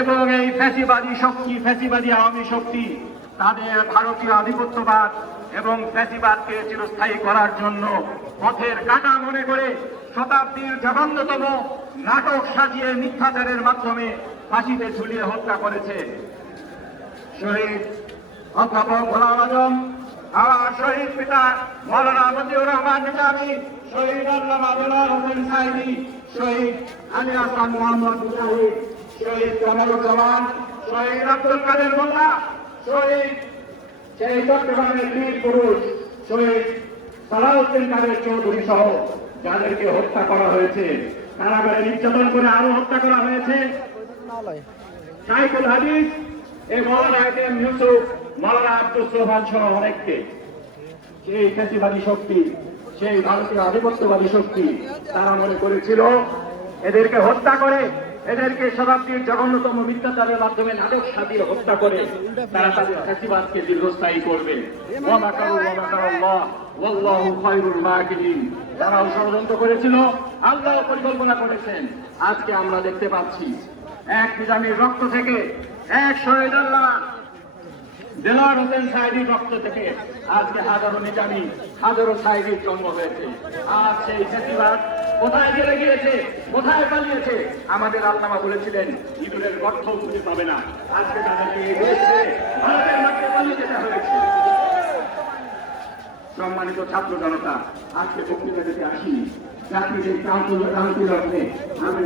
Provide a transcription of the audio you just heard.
এবং এই ফ্যাসিবাদী শক্তি, ফ্যাসিবাদী আওয়ামী শক্তি তাদের ভারতীয় আধিপত্যবাদ এবং ফ্যাসিবাদকে চিরস্থায়ী করার জন্য পথের কাটা মনে করে শতাব্দীর জঘন্যতম নাটক সাজিয়ে মিথ্যাচারের মাধ্যমে ফাঁসিতে ঝুলিয়ে হত্যা করেছে। শহীদ অধ্যাপক গোলাম আজম, আমার শহীদ পিতা মৌলানা মজিউর রহমান নিজামী, শহীদ বেলাল হোসেন সাইদি শহীদ আলী হাসান মোহাম্মদ শহীদ কামালুজ্জামান শহীদ আব্দুল কাদের মোল্লা, শহীদ সেই চট্টগ্রামের বীর পুরুষ, শহীদ সালাউদ্দিন কাদের চৌধুরী সহ যাদেরকে হত্যা করা হয়েছে, কারাগারে নির্যাতন করে আরও হত্যা করা হয়েছে। সাইকুল হাদিস এই মৌলানা এম ইউসুফ মৌলানা আব্দুল সোহান সহ অনেককে। সেই ফ্যাসিবাদী শক্তি, সেই ভারতীয় আধিপত্যবাদী শক্তি, তারা মনে করেছিল, এদেরকে হত্যা করে এদেরকে শতাব্দীর জঘন্যতম মিথ্যাচারের মাধ্যমে নাটক সাজিয়ে হত্যা করে তারা তাদের ফ্যাসিবাদকে দীর্ঘস্থায়ী করবে। তারাও ষড়যন্ত্র করেছিল, আল্লাহ পরিকল্পনা করেছেন। আজকে আমরা দেখতে পাচ্ছি, এক নিজামীর রক্ত থেকে এক শহীদ আল্লাহ, দেলার হোসেন সাহেবের রক্ত থেকে আজকে হাজারো নিজামী, হাজারো সাহেবের জন্ম হয়েছে। আজ সেই ফেসিবাদ কোথায় চলে গিয়েছে? কোথায় পালিয়েছে? আমাদের আল্লামা বলেছিলেন, ইঁদুরের গর্থ খুঁজে পাবে না। আজকে তাদেরকে পালিয়ে যেতে হয়েছে। সম্মানিত ছাত্র জনতা, আজকে বক্তৃতা দিতে আসিনি। জাতির এই ক্রান্তি লগ্নে আমি